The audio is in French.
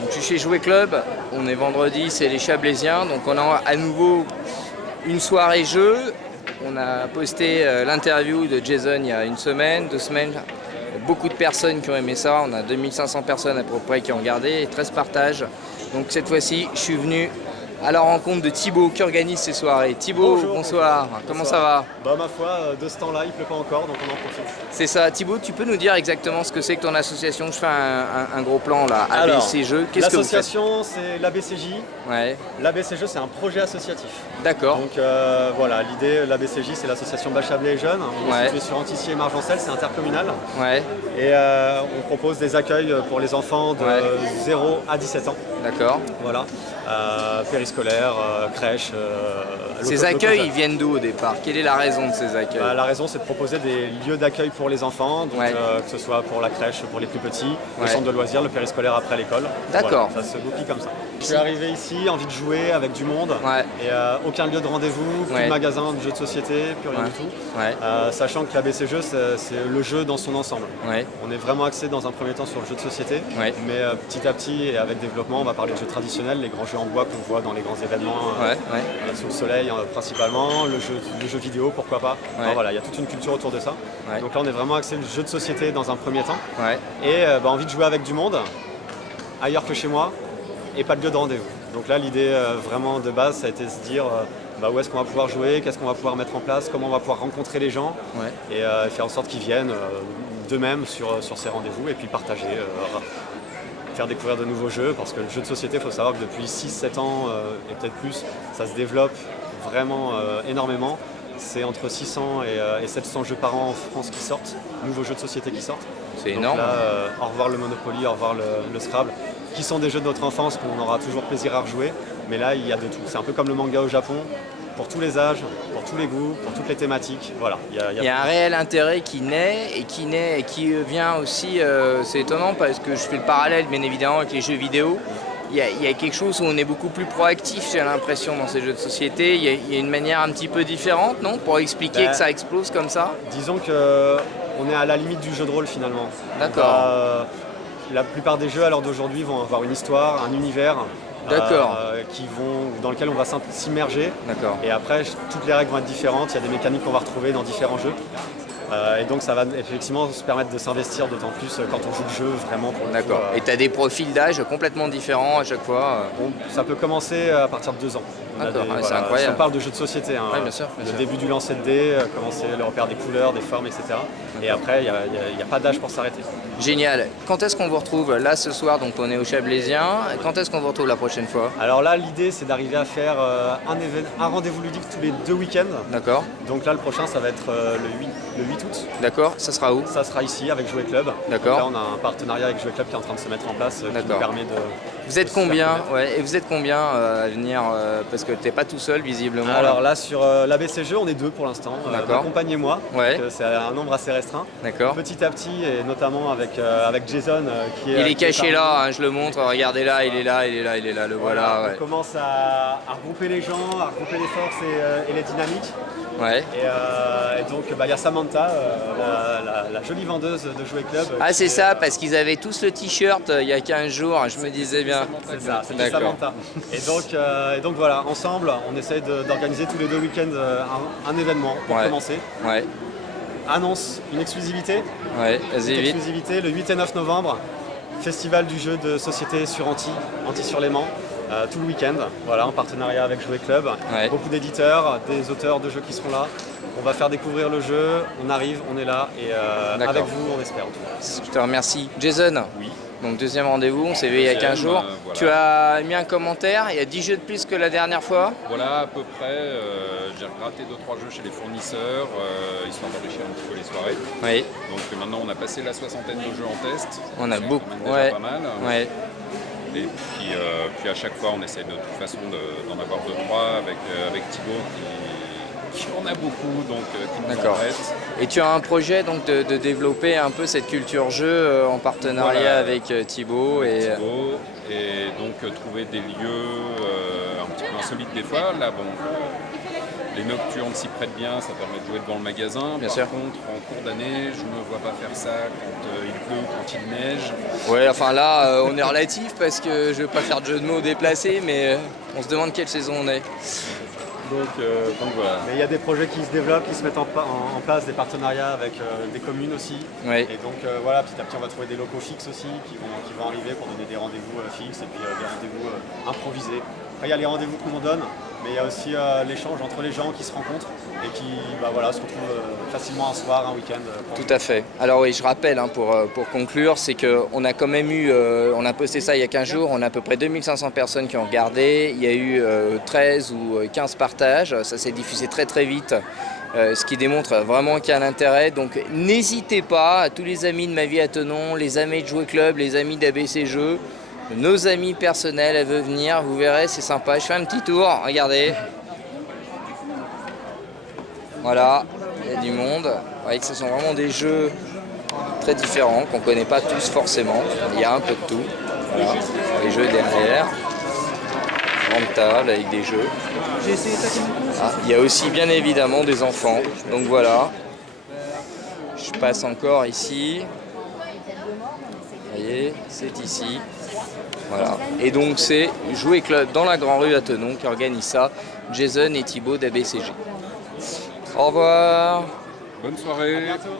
Donc, je suis chez Jouet Club, on est vendredi, c'est les Chablaisiens, donc on a à nouveau une soirée jeu. On a posté l'interview de Jason il y a une semaine, 2 semaines. Beaucoup de personnes qui ont aimé ça, on a 2500 personnes à peu près qui ont regardé et 13 partages. Donc cette fois-ci, je suis venu à la rencontre de Thibaut qui organise ces soirées. Thibaut, Bonjour, bonsoir. Comment ça va? Bah ma foi, de ce temps-là, il pleut pas encore, donc on en profite. C'est ça. Thibaut, tu peux nous dire exactement ce que c'est que ton association? Je fais un gros plan là, ABC Jeux. Qu'est-ce que vous faites? L'association, c'est l'ABCJ. Ouais. L'ABCJ, c'est un projet associatif. D'accord. Donc voilà, l'idée, l'ABCJ, c'est l'association Bas-Chablais et Jeunes. On est situé sur Anticy et Margencel, c'est intercommunal. Ouais. Et on propose des accueils pour les enfants de 0 à 17 ans. D'accord. Voilà. Périscolaire, crèche. Ces accueils, ils viennent d'où au départ? Quelle est la raison de ces accueils? La raison, c'est de proposer des lieux d'accueil pour les enfants, donc, que ce soit pour la crèche, pour les plus petits, le centre de loisirs, le périscolaire après l'école. D'accord. Voilà, ça se goupille comme ça. Je suis arrivé ici, envie de jouer avec du monde, et aucun lieu de rendez-vous, plus de magasin de jeux de société, plus rien du tout. Sachant que l'ABC Jeux, c'est le jeu dans son ensemble. On est vraiment axé dans un premier temps sur le jeu de société, mais petit à petit et avec développement, on va parler de jeux traditionnels, les grands jeux en bois qu'on voit dans les grands événements, sous le soleil principalement, le jeu vidéo, pourquoi pas. Enfin, voilà, il y a toute une culture autour de ça. Donc là, on est vraiment axé le jeu de société dans un premier temps, et envie de jouer avec du monde, ailleurs que chez moi, et pas de lieu de rendez-vous. Donc là, l'idée vraiment de base, ça a été de se dire où est-ce qu'on va pouvoir jouer, qu'est-ce qu'on va pouvoir mettre en place, comment on va pouvoir rencontrer les gens, et faire en sorte qu'ils viennent d'eux-mêmes sur ces rendez-vous, et puis partager, faire découvrir de nouveaux jeux, parce que le jeu de société, il faut savoir que depuis 6-7 ans, et peut-être plus, ça se développe vraiment énormément. C'est entre 600 et 700 jeux par an en France qui sortent, nouveaux jeux de société qui sortent. C'est énorme. Là, au revoir le Monopoly, au revoir le Scrabble, qui sont des jeux de notre enfance qu'on aura toujours plaisir à rejouer. Mais là, il y a de tout. C'est un peu comme le manga au Japon, pour tous les âges, pour tous les goûts, pour toutes les thématiques. Voilà. Il y a un réel intérêt qui naît et qui vient aussi, c'est étonnant parce que je fais le parallèle bien évidemment avec les jeux vidéo. Il y a quelque chose où on est beaucoup plus proactif, j'ai l'impression, dans ces jeux de société. Il y a une manière un petit peu différente, non? Pour expliquer que ça explose comme ça? Disons qu'on est à la limite du jeu de rôle finalement. D'accord. La plupart des jeux à l'heure d'aujourd'hui vont avoir une histoire, un univers. Dans lequel on va s'immerger. Et après, toutes les règles vont être différentes. Il y a des mécaniques qu'on va retrouver dans différents jeux. Et donc ça va effectivement se permettre de s'investir d'autant plus quand on joue le jeu vraiment pour le coup. Et tu as des profils d'âge complètement différents à chaque fois? Ça peut commencer à partir de 2 ans. C'est incroyable. Si on parle de jeux de société, bien sûr. le début du lancer de dés, commencer le repère des couleurs, des formes, etc. Et après, il n'y a pas d'âge pour s'arrêter. Génial. Quand est-ce qu'on vous retrouve? Là ce soir, donc on est au Chablaisien. Quand est-ce qu'on vous retrouve la prochaine fois? Alors là, l'idée c'est d'arriver à faire un rendez-vous ludique tous les 2 week-ends. D'accord. Donc là, le prochain, ça va être le 8 août. D'accord. Ça sera où? Ça sera ici avec Jouet Club. D'accord. Là, on a un partenariat avec Jouet Club qui est en train de se mettre en place, qui nous permet de... Vous êtes combien? Et vous êtes combien à venir? Parce que tu n'es pas tout seul visiblement. Alors là, sur l'ABC Jeux, on est 2 pour l'instant. Accompagnez-moi. C'est un nombre assez restreint. D'accord. Petit à petit, et notamment avec Jason qui est... Il est caché là, je le montre, regardez là, il est là, le voilà. On commence à regrouper les gens, à regrouper les forces et les dynamiques. Et donc il y a Samantha, la jolie vendeuse de Jouet Club. C'est ça, parce qu'ils avaient tous le t-shirt il y a 15 jours, je me disais bien. C'est ça, c'était Samantha. Et donc voilà, ensemble, on essaye d'organiser tous les 2 week-ends un événement pour commencer. Annonce une exclusivité. Vas-y vite. Exclusivité le 8 et 9 novembre, festival du jeu de société sur Antilly-sur-Léman. Tout le week-end, en partenariat avec Jouet Club. Beaucoup d'éditeurs, des auteurs de jeux qui seront là. On va faire découvrir le jeu, on arrive, on est là et avec vous, on espère. Je te remercie. Jason. Oui. Donc deuxième rendez-vous, on s'est vu il y a 15 jours. Voilà. Tu as mis un commentaire, il y a 10 jeux de plus que la dernière fois. Voilà, à peu près. J'ai gratté 2-3 jeux chez les fournisseurs, histoire d'enrichir un petit peu les soirées. Donc maintenant, on a passé la 60aine de jeux en test. On a beaucoup. Déjà pas mal. Et puis à chaque fois, on essaie de toute façon d'en avoir 2-3 avec Thibaut qui en a beaucoup, donc qui nous en prête. Et tu as un projet donc de développer un peu cette culture jeu en partenariat avec Thibaut et donc trouver des lieux un petit peu insolites des fois. Là, Les nocturnes s'y prêtent bien, ça permet de jouer devant le magasin. Par contre, en cours d'année, je ne me vois pas faire ça quand il pleut ou quand il neige. Ouais, enfin là, on est relatif parce que je ne veux pas faire de jeu de mots déplacé, mais on se demande quelle saison on est. Donc voilà. Mais il y a des projets qui se développent, qui se mettent en place, des partenariats avec des communes aussi. Oui. Et donc voilà, petit à petit on va trouver des locaux fixes aussi qui vont arriver pour donner des rendez-vous fixes et puis des rendez-vous improvisés. Après il y a les rendez-vous que l'on donne, mais il y a aussi l'échange entre les gens qui se rencontrent et qui se retrouvent facilement un soir, un week-end. Tout à fait. Alors oui, je rappelle pour conclure, c'est qu'on a quand même eu, on a posté ça il y a 15 jours, on a à peu près 2500 personnes qui ont regardé, il y a eu 13 ou 15 partages, ça s'est diffusé très très vite, ce qui démontre vraiment qu'il y a un intérêt. Donc n'hésitez pas, à tous les amis de Ma Vie à Thonon, les amis de Jouer Club, les amis d'ABC Jeux, nos amis personnels, elles veulent venir, vous verrez, c'est sympa. Je fais un petit tour, regardez. Voilà, il y a du monde. Vous voyez que ce sont vraiment des jeux très différents, qu'on ne connaît pas tous forcément. Il y a un peu de tout. Voilà, les jeux derrière. Grande table avec des jeux. Il y a aussi bien évidemment des enfants. Donc voilà. Je passe encore ici. Vous voyez, c'est ici. Voilà. Et donc c'est Jouer Club dans la Grand Rue à Thonon qui organise ça. Jason et Thibaut d'ABCG. Au revoir. Bonne soirée. À bientôt.